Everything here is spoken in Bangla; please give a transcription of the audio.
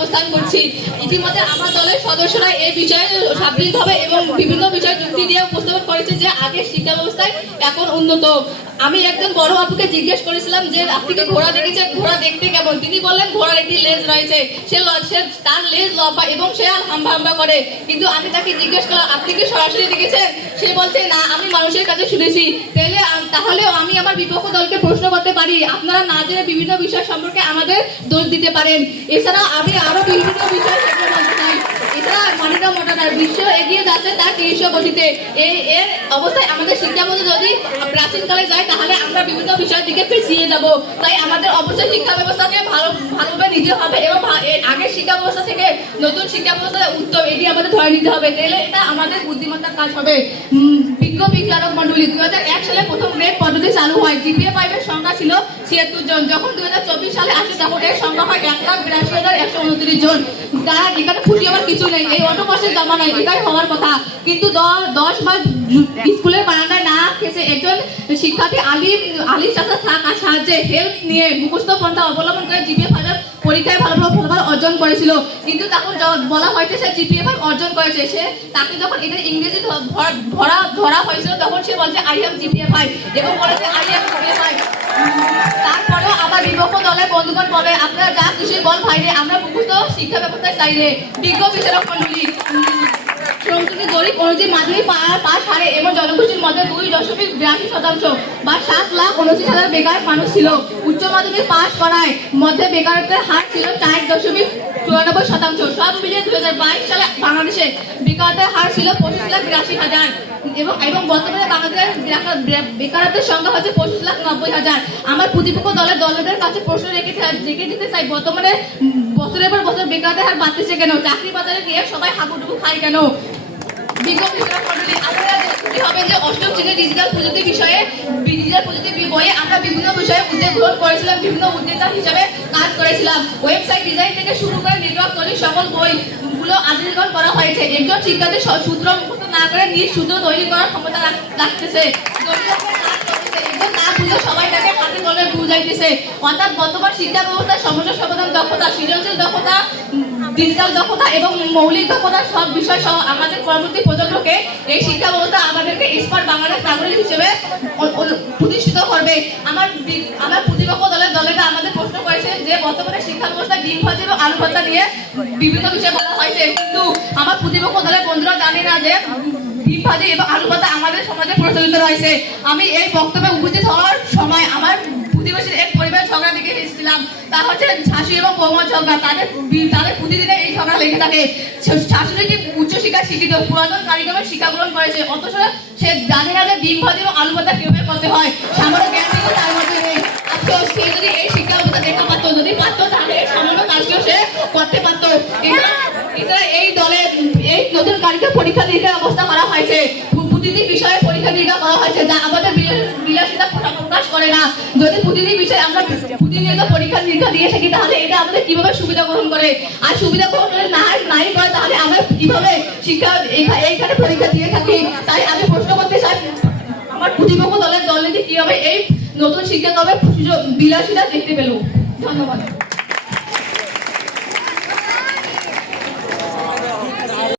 অবস্থান করছি। ইতিমধ্যে আমার দলের সদস্যরা এই বিষয়ে সাবলীলভাবে এবং বিভিন্ন বিষয়ে যুক্তি দিয়ে উপস্থাপন করেছে যে আগের শিক্ষা ব্যবস্থায় এখন উন্নত। আমি একজন বড় আপুকে জিজ্ঞেস করেছিলাম যে আপনি কি ঘোড়া দেখেছেন, ঘোড়া দেখতে কেমন? তিনি বললেন ঘোড়ার একটি লেজ রয়েছে, তার লেজ লম্বা এবং সে হাম্বা হাম্বা করে। কিন্তু আমি তাকে জিজ্ঞেস করলাম আপনি কি সরাসরি দেখেছেন? সে বলছে না, আমি মানুষের কাছে শুনেছি। তাহলেও আমি আমার বিপক্ষ দলকে প্রশ্ন করতে পারি, আপনারা না জেনে বিভিন্ন বিষয় সম্পর্কে আমাদের দোষ দিতে পারেন। এছাড়া আমি আরো বিভিন্ন বিষয় বলতে চাই। এছাড়া মানিকা মোটানার বিশ্ব এগিয়ে যাচ্ছে তার ৩০০ গতিতে। এর অবস্থায় আমাদের শিক্ষা ব্যবস্থা যদি প্রাচীনকালে যায় তাহলে আমরা বিভিন্ন বিষয়ের দিকে পিছিয়ে যাব। তাই আমাদের অবশ্যই শিক্ষা ব্যবস্থাকে ভালোভাবে নিতে হবে এবং আগের শিক্ষা ব্যবস্থা থেকে নতুন শিক্ষা ব্যবস্থা উত্তম এটি আমাদের ধরে নিতে হবে। তাহলে এটা আমাদের বুদ্ধিমত্তার কাজ হবে। বিজ্ঞ বিজ্ঞানক মন্ডলী ২০০১ সালে প্রথম গ্রেড পদ্ধতি চালু হয়। জিপিএ 5 এর সংখ্যা ছিল ৭৬ জন। যখন ২০২৪ সালে আসে তখন এর সংখ্যা হয় ১,৮২,১২৯ জন। যারা এখানে খুশি হওয়ার কিছু নেই, এই অটোপাসের জামানায় এটাই হওয়ার কথা। কিন্তু 10 মাস স্কুলের বারান্দায় না খেয়েছে একজন শিক্ষার্থী আলির সাহায্যে হেল্প নিয়ে মুখস্থ পন্থা অবলম্বন করে জিপিএ 5 পরীক্ষায় ভালোভাবে ফলাফল অর্জন করেছিল। কিন্তু তখন বলা হয়েছে সে জিপিএ 5 অর্জন করেছে। তাকে যখন এটা ইংরেজি ধরা হয়েছিল তখন সে বলছে আই হ্যাভ জিপিএ 5 এবং বলেছে আই হ্যাভ জিপিএ 5। তারপরেও আবার বিপক্ষ দলের বন্ধুগণ বলে আপনারা যা খুশি বল ভাইরে, আমরা মুখস্থ শিক্ষা ব্যবস্থায় চাইলে। বিজ্ঞ বিচারক মন্ডলী সংস্কৃতি জরিপ অনুযায়ী মাধ্যমিক পাস হারে এবং জনগোষ্ঠীর মধ্যে 2.82% বা 7,29,000 বেকার মানুষ ছিল। উচ্চ মাধ্যমিক পাস করায় মধ্যে বেকারত্বের হার ছিল 4.94%। সব মিলিয়ে 2022 সালে বাংলাদেশে বেকারত্বের হার ছিল 25,82,000 এবং বর্তমানে বাংলাদেশের বেকারত্বের সংখ্যা হচ্ছে 25,90,000। আমার প্রতিপক্ষ দলের কাছে প্রশ্ন রেখে দিতে চাই, বর্তমানে বছরের পর বছর বেকারত্বের হার বাড়তেছে কেন? চাকরি বাজারে গিয়ে সবাই হাবুডুবু খায় কেন? বিজ্ঞ বিচারক মন্ডলী আপনারা হবে যে অষ্টম শ্রেণীর ডিজিটাল প্রযুক্তি বইয়ে আমরা বিভিন্ন বিষয়ে উদ্যোগ গ্রহণ করেছিলাম, বিভিন্ন উদ্যোক্তা হিসাবে কাজ করেছিলাম। ওয়েবসাইট ডিজাইন থেকে শুরু করে নেটওয়ার্ক তৈরি সকল বইগুলো আধুনিকরণ করা হয়েছে। একজন শিক্ষার্থী সূত্র মুখস্থ না করে নিজ সূত্র তৈরি করার ক্ষমতা রাখতেছে। সবাই তাকে হাতে কলমে বুঝাইতেছে। অর্থাৎ বর্তমান শিক্ষা ব্যবস্থার সমস্যা সমাধান দক্ষতা, সৃজনশীল দক্ষতা, ডিজিটাল দক্ষতা এবং মৌলিক দক্ষতা সব বিষয় সহ আমাদের পরবর্তী প্রজন্মকে এই শিক্ষা ব্যবস্থা আমাদেরকে স্মার্ট বাংলাদেশ নাগরিক হিসেবে প্রতিষ্ঠিত করবে। আমার প্রতিপক্ষ দলেরা আমাদের প্রশ্ন করেছে যে বর্তমানে শিক্ষা ব্যবস্থা ডিম ভাজি এবং আলু ভর্তা নিয়ে বিভিন্ন বিষয়ে বলা হয়েছে, কিন্তু আমার প্রতিপক্ষ দলের বন্ধুরা জানে না যে ডিম ভাজি এবং আলু ভর্তা আমাদের সমাজে প্রচলিত রয়েছে। আমি এই বক্তব্যে উপস্থিত হওয়ার সময় আমার প্রতিবেশীর এক পরিবার ঝগড়া দেখে এসেছিলাম। তা হচ্ছে শাশুড়ি এবং বৌমার ঝগড়া। তাদের প্রতিদিনে এই ঝগড়া লেগে থাকে। শাশুড়িটি উচ্চশিক্ষা শিক্ষিত, পুরাতন কারিগরের শিক্ষা গ্রহণ করেছে, অথচ সে জানে না যে ডিম ভাজি এবং আলু ভর্তা কিভাবে করতে হয়। সামান্য জ্ঞান কিন্তু তার মধ্যে নেই। আজকে সে যদি এই শিক্ষা ব্যবস্থা দেখা পারতো, যদি পারতো তাহলে সামান্য কাজকেও সে করতে পারতো। এছাড়া এই নতুন কারিগর পরীক্ষা নিরীক্ষার অবস্থা করা হয়েছে। প্রতিটি বিষয়ে পরীক্ষা নিরীক্ষা করা হয়েছে যা আমাদের বিলাসিতা প্রকাশ করে না। যদি প্রতিটি বিষয়ে আমরা প্রতিনিয়ত পরীক্ষা নিরীক্ষা দিয়ে থাকি তাহলে এটা আমাদের কিভাবে সুবিধা গ্রহণ করে? আর সুবিধা গ্রহণ নাই করে তাহলে আমরা কিভাবে শিক্ষা এইখানে পরীক্ষা দিয়ে থাকি? তাই আমি প্রশ্ন করতে চাই আমার প্রতিপক্ষ দলের দলনীতি কিভাবে এই নতুন শিক্ষা কবে বিলাসিতা দেখতে পেল? ধন্যবাদ।